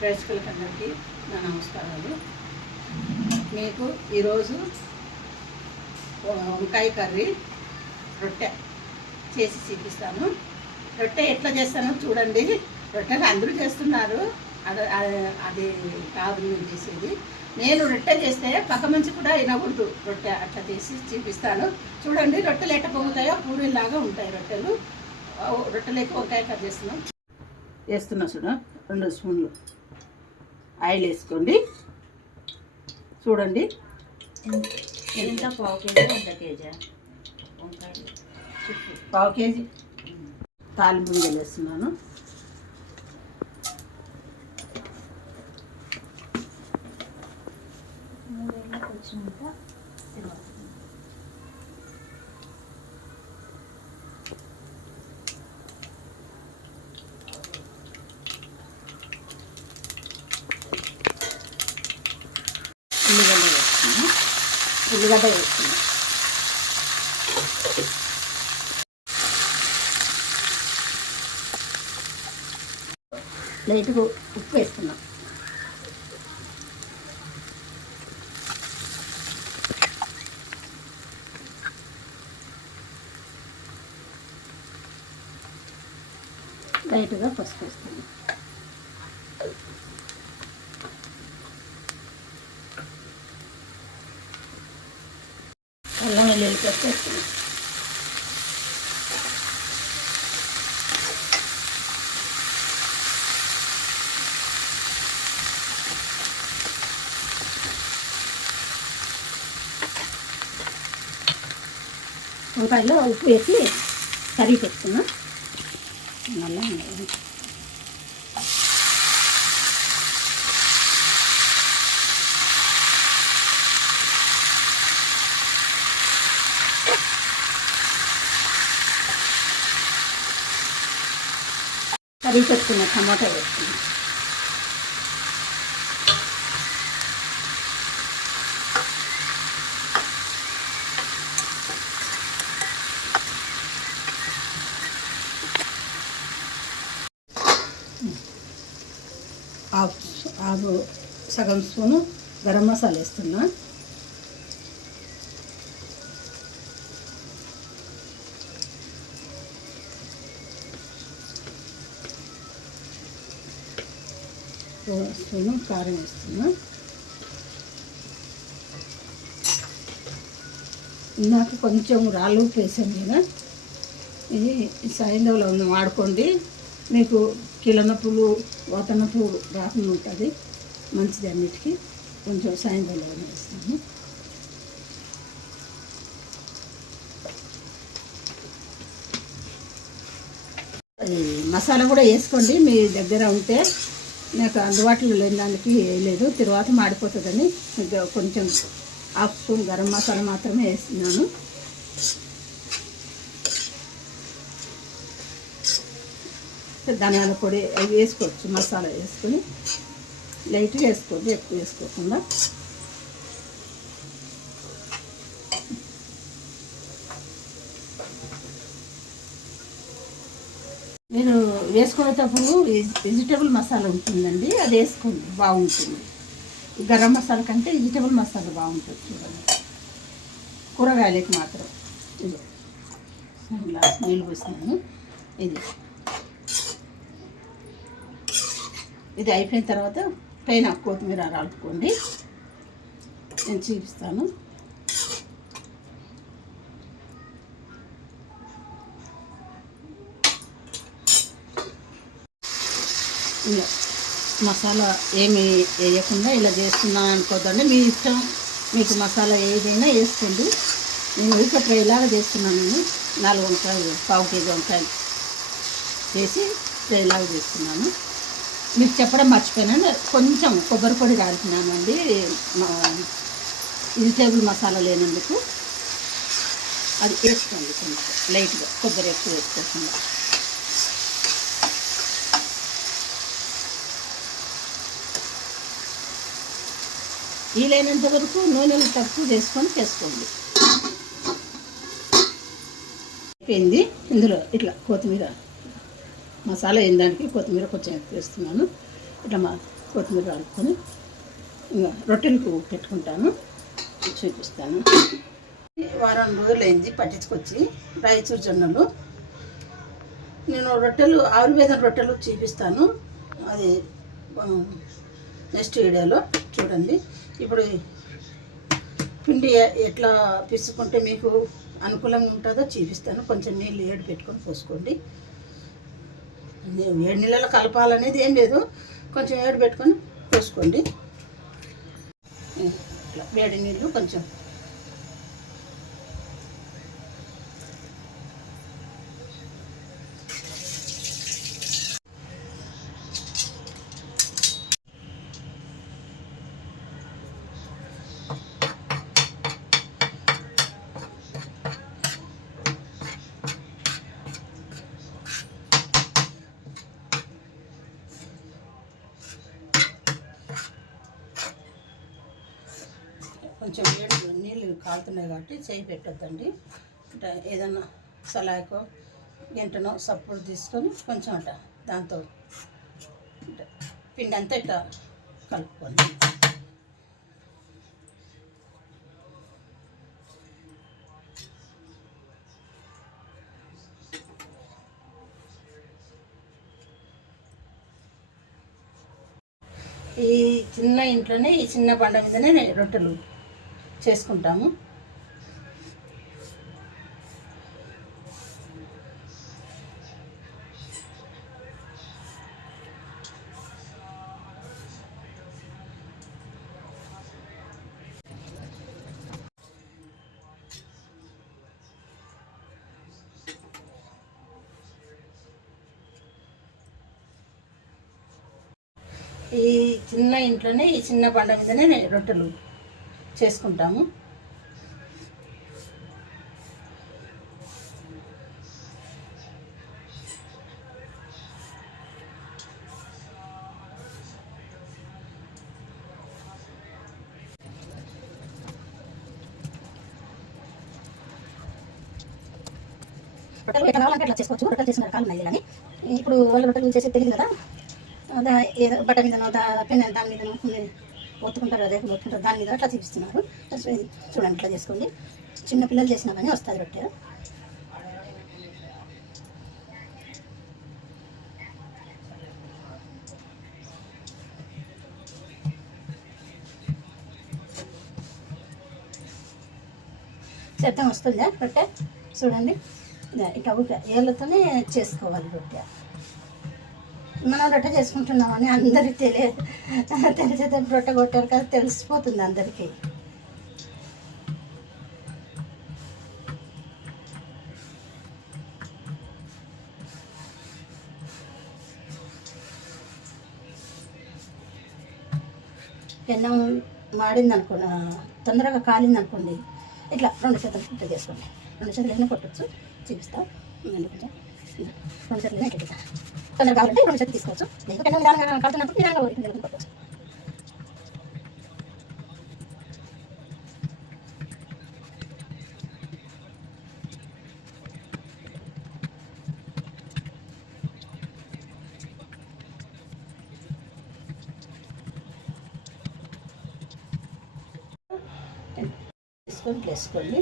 ప్రేక్షకులకందరికీ నా నమస్కారాలు. మీకు ఈరోజు వంకాయ కర్రీ రొట్టె చేసి చూపిస్తాను. రొట్టె ఎట్లా చేస్తానో చూడండి. రొట్టెలు అందరూ చేస్తున్నారు, అది కాదు నేను చేసేది. నేను రొట్టె చేస్తే పక్క మంచి కూడా వినకూడదు. రొట్టె అట్లా చేసి చూపిస్తాను చూడండి. రొట్టెలు ఎట్లా పొంగుతాయో పూరీలాగా ఉంటాయి రొట్టెలు. రొట్టెలకి వంకాయ కర్రీ వేస్తున్నా చూడ. 2 స్పూన్లు ఆయిల్ వేసుకోండి. చూడండి ఎంత పావు కేజీ, 1 కేజీ వంకాయలు, పావు కేజీ తాలింపు గింజలు వేస్తున్నాను. వచ్చినంత ఉల్లిగడ్డ వేస్తున్నాను. లైట్గా ఉప్పు వేస్తున్నాం. లైట్గా పసుపు వేస్తున్నాం. అల్లం వెల్లుల్లి పేస్ట్ వేస్తున్నాం. వంకాయలో ఉప్పు వేసి కర్రీ పెట్టుకున్నాం. మళ్ళీ కర్రీ పెట్టుకున్న టమాటా వేసుకున్నాం. ఆకు సగం స్పూను గరం మసాలా వేస్తున్నా. స్పూను కారం వేస్తున్నా. ఇందాక కొంచెం రాళ్ళు ఉప్పు వేసాను కదా, ఇది సాయంత్రంలో వాడుకోండి. మీకు కీళ్ళనొప్పులు, వాతనొప్పులు రాకుండా ఉంటుంది, మంచిది అన్నిటికీ. కొంచెం సాయంత్రంలో వేస్తాను. మసాలా కూడా వేసుకోండి మీ దగ్గర ఉంటే. నాకు అందుబాటులో లేని దానికి వేయలేదు, తర్వాత మాడిపోతుందని కొంచెం 1/2 స్పూన్ గరం మసాలా మాత్రమే వేస్తున్నాను. ధనియాల పొడి అవి వేసుకోవచ్చు. మసాలా వేసుకొని లైట్గా వేసుకోండి, ఎక్కువ వేసుకోకుండా. మీరు వేసుకునేటప్పుడు వెజిటేబుల్ మసాలా ఉంటుందండి, అది వేసుకోండి, బాగుంటుంది. గరం మసాలా కంటే వెజిటేబుల్ మసాలా బాగుంటుంది. చూడండి, కూరగాయలకి మాత్రం. ఇది గ్లాస్ నీళ్ళు పోస్తున్నాను. ఇది అయిపోయిన తర్వాత పైన కొత్తిమీర రాలుకోండి. నేను చూపిస్తాను. ఇలా మసాలా ఏమి వేయకుండా ఇలా చేస్తున్నాను అనుకోదండి, మీ ఇష్టం. మీకు మసాలా ఏదైనా వేసుకోండి. నేను ఇక ఫ్రైలాగా చేస్తున్నాను. నేను 4 వంకాయలు, పావు కేజీ వంకాయలు చేసి ఫ్రైలాగా చేస్తున్నాను. మీకు చెప్పడం మర్చిపోయినాను, కొంచెం కొబ్బరి పొడి రాలుతున్నాను అండి, వెజిటేబుల్ మసాలా లేనందుకు. అది వేసుకోండి కొంచెం లైట్గా, కొబ్బరి ఎక్కువ వేసుకోకుండా. వీలైనంత వరకు నూనెలు తక్కువ చేసుకోండి. అయిపోయింది. ఇందులో ఇట్లా కొత్తిమీర మసాలా వేయడానికి కొత్తిమీర కొంచెం ఎక్కువ వేస్తున్నాను. ఇట్లా కొత్తిమీర కలుపుకొని ఇంకా రొట్టెలకు పెట్టుకుంటాను, చూపిస్తాను. వారం రోజులు అయింది పట్టించుకొచ్చి రాయచూరు జొన్నలు. నేను రొట్టెలు ఆయుర్వేదం రొట్టెలు చూపిస్తాను, అది నెక్స్ట్ వీడియోలో చూడండి. ఇప్పుడు పిండి ఎట్లా పిసుకుంటే మీకు అనుకూలంగా ఉంటుందో చూపిస్తాను. కొంచెం నీళ్ళు ఏడు పెట్టుకొని పోసుకోండి. వేడి నీళ్ళలో కలపాలనేది ఏం లేదు, కొంచెం ఏడు పెట్టుకొని పోసుకోండి. ఇట్లా వేడి నీళ్ళు కొంచెం కొంచెం వేడి నీళ్ళు కాలుతున్నాయి కాబట్టి చేయి పెట్టొద్దండి. అంటే ఏదన్నా సలాకో గంటనో సప్పుడు తీసుకొని కొంచెం అట్ట దాంతో పిండి అంతా ఇట్లా కలుపుకోండి. ఈ చిన్న ఇంట్లోనే ఈ చిన్న బండ మీదనే రొట్టెలు చేసుకుంటాము. ఈ చిన్న ఇంట్లోనే ఈ చిన్న బండ మీదనే రొట్టెలు చేసుకుంటాము. రొట్టెలు ఎట్లా కావాలంటే అట్లా చేసుకోవచ్చు. రొట్టెలు చేసిన రకాలు ఉన్నాయి కానీ ఇప్పుడు వాళ్ళు రొట్టెలు చేసి తెలియదు కదా, ఏదో బట్ట మీదనో పెన్ దాని మీదనో ఒత్తుకుంటారు, అదే ఒత్తుకుంటారు, దాని మీద అట్లా చూపిస్తున్నారు. చూడండి, ఇట్లా చేసుకోండి. చిన్న పిల్లలు చేసినా కానీ వస్తుంది రొట్టె. శబ్దం వస్తుందా రొట్టె? చూడండి, ఇట్లా ఏళ్ళతోనే చేసుకోవాలి రొట్టె. మనం రొట్టె చేసుకుంటున్నామని అందరికి తెలిసేది రొట్టె కొట్టారు కదా, తెలిసిపోతుంది అందరికీ. పెన్నం మాడింది అనుకోండి, తొందరగా కాలింది అనుకోండి, ఇట్లా 2 చేతులు ఇట్లా చేసుకోండి. 2 చేతులు ఏమైనా కొట్టచ్చు, చూపిస్తాం. కొంచెం 2 చేతులు ఇట్లా తొందరగా కావాలంటే 2 చేతులు తీసుకోవచ్చు. మీకు పెన్నం నిదానంగా కడుతున్నప్పుడు నిదానంగా కొట్టవచ్చు. వేసుకోండి.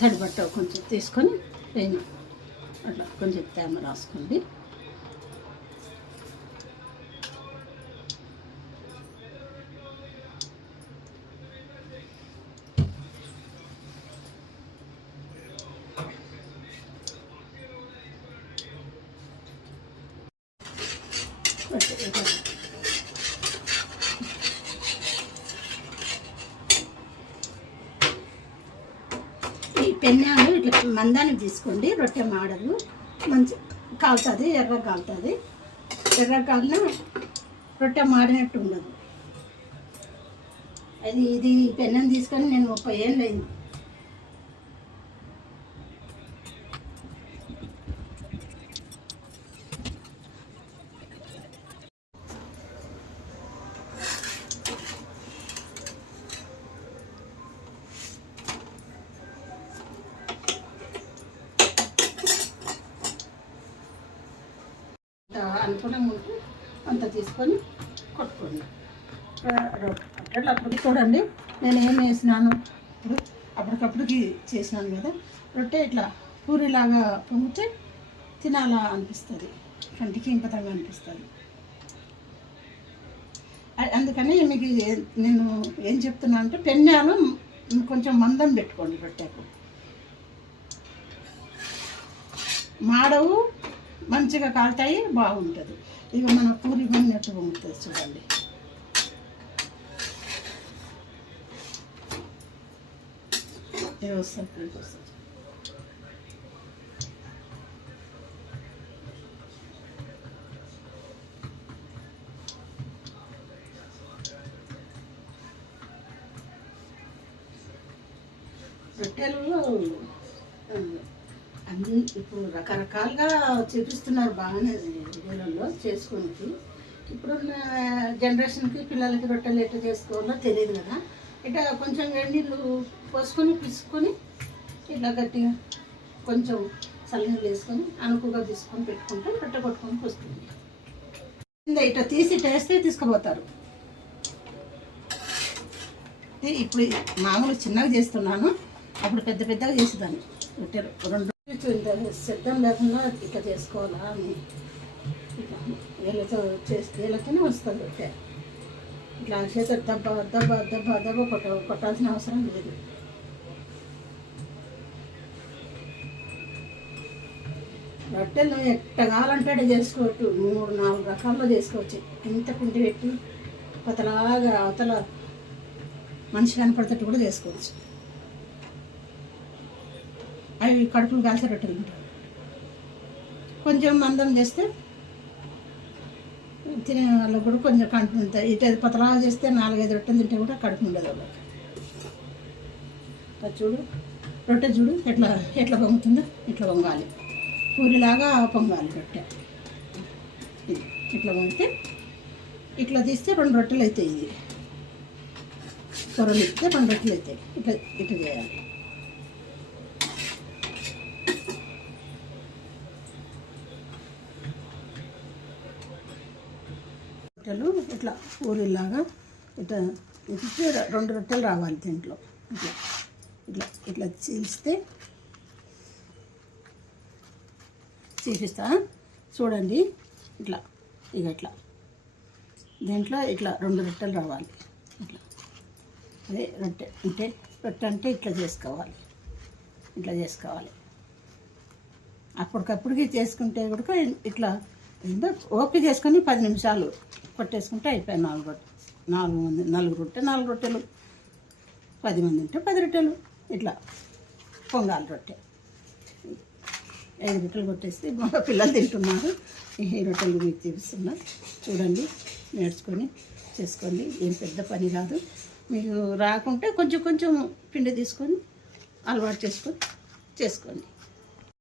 తడి బట్ట కొంచెం తీసుకొని పైన అట్లా కొంచెం తేమ రాసుకోండి. ఈ పెన్నాలు ఇట్లా మందాన్ని తీసుకోండి. రొట్టె మాడలు మంచి కాలుతుంది, ఎర్రగా కాలుతుంది. ఎర్రగా కాలిన రొట్టె మాడినట్టు ఉండదు. ఇది పెన్నం తీసుకొని నేను 30 ఏళ్ళు అయింది. ఉంటే అంత తీసుకొని కొట్టుకోండి. రొట్టెలు అప్పుడు చూడండి నేను ఏం వేసినాను, ఇప్పుడు అప్పటికప్పుడుకి చేసినాను కదా. రొట్టె ఇట్లా పూరిలాగా పొంగితే తినాలా అనిపిస్తుంది, కంటికి ఇంపతంగా అనిపిస్తుంది. అందుకని మీకు నేను ఏం చెప్తున్నా అంటే పెన్యాలు కొంచెం మందం పెట్టుకోండి. రొట్టెకు మాడవు, మంచిగా కాలుతాయి, బాగుంటుంది. ఇక మన పూరి పొంగినట్టు పొంగుతుంది చూడండి. ఇది వస్తుంది వస్తుంది. రొట్టెలు అన్ని ఇప్పుడు రకరకాలుగా చూపిస్తున్నారు బాగానే వీడియోలలో చేసుకోనికి. ఇప్పుడున్న జనరేషన్కి పిల్లలకి రొట్టెలు ఎట్లా చేసుకోవాలో తెలియదు కదా. ఇట్లా కొంచెం వేడి నీళ్ళు పోసుకొని పిసుకొని ఇట్లా గట్టిగా కొంచెం చల్లనీళ్ళు వేసుకొని అనుకుగా తీసుకొని పెట్టుకుంటే రొట్టె కొట్టుకొని వస్తుంది. ఇట్లా తీసి టేస్తే తీసుకుపోతారు. ఇప్పుడు మామూలు చిన్నగా చేస్తున్నాను, అప్పుడు పెద్ద పెద్దగా చేసేదాన్ని రొట్టెలు. రెండు సిద్ధం లేకుండా ఇట్లా చేసుకోవాలా అని వీళ్ళతో వీళ్ళతోనే వస్తుంది రొట్టె. ఇట్లా చేత దెబ్బ దెబ్బ దెబ్బ దెబ్బ కొట్టాల్సిన అవసరం లేదు. రొట్టెలు ఎట్ట కావాలంటే చేసుకోవచ్చు, 3-4 రకాల్లో చేసుకోవచ్చు. ఇంత పిండి పెట్టి కొత్తలాగా అవతల మనిషి కనపడేటట్టు కూడా చేసుకోవచ్చు. అవి కడుపులు కాల్చే రొట్టెలు ఉంటాయి. కొంచెం మందం చేస్తే తినే వాళ్ళకి కూడా కొంచెం కడుపు ఉంటాయి. ఇటు పతలాగా చేస్తే 4-5 రొట్టెలు తింటే కూడా కడుపు ఉండదు వాళ్ళకి. చూడు రొట్టె చూడు ఎట్లా ఎట్లా పొంగుతుందో, ఇట్లా పొంగాలి, పూరిలాగా పొంగాలి రొట్టె. ఇట్లా పొంగితే ఇట్లా తీస్తే 2 రొట్టెలు అవుతాయి. ఇది త్వరలు ఇస్తే 2 రొట్టెలు అవుతాయి. ఇట్లా ఇట్లా చేయాలి. రొట్టెలు ఇట్లా పూరిలాగా ఇట్లా ఇస్తే 2 రొట్టెలు రావాలి దీంట్లో. ఇట్లా ఇట్లా ఇట్లా చీలిస్తే చూపిస్తా చూడండి. ఇట్లా ఇక ఇట్లా దీంట్లో ఇట్లా 2 రొట్టెలు రావాలి. ఇట్లా అదే రొట్టె అంటే రొట్టె అంటే ఇట్లా చేసుకోవాలి, ఇట్లా చేసుకోవాలి. అప్పటికప్పుడుకి చేసుకుంటే కూడా ఇట్లా ఓపిక చేసుకొని 10 నిమిషాలు కొట్టేసుకుంటే అయిపోయాయి. 4 రొట్టెలు 10 మంది ఉంటే 10 రొట్టెలు ఇట్లా పొంగాలి రొట్టె. 5 రొట్టెలు కొట్టేస్తే మా పిల్లలు తింటున్నారు. ఈ రొట్టెలు మీకు చూపిస్తున్నా చూడండి, నేర్చుకొని చేసుకోండి. ఏం పెద్ద పని కాదు. మీకు రాకుంటే కొంచెం కొంచెం పిండి తీసుకొని అలవాటు చేసుకోండి.